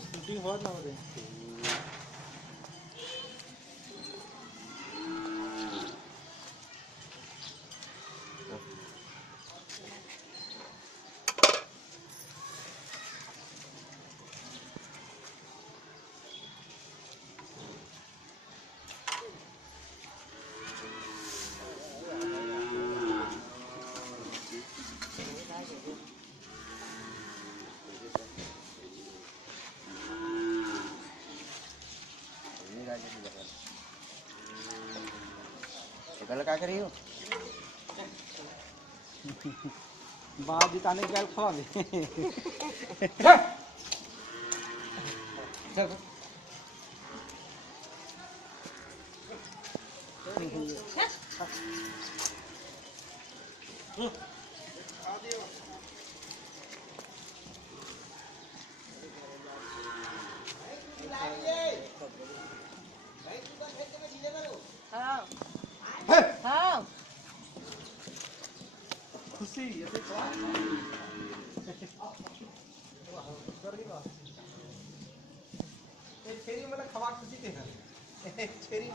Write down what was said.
शूटिंग बहुत ना हो रही कल क्या कर रही हो? बाहर जिताने के लिए खवा भी खुशी ये तो छेरी मतलब खवा खुशी के छेरी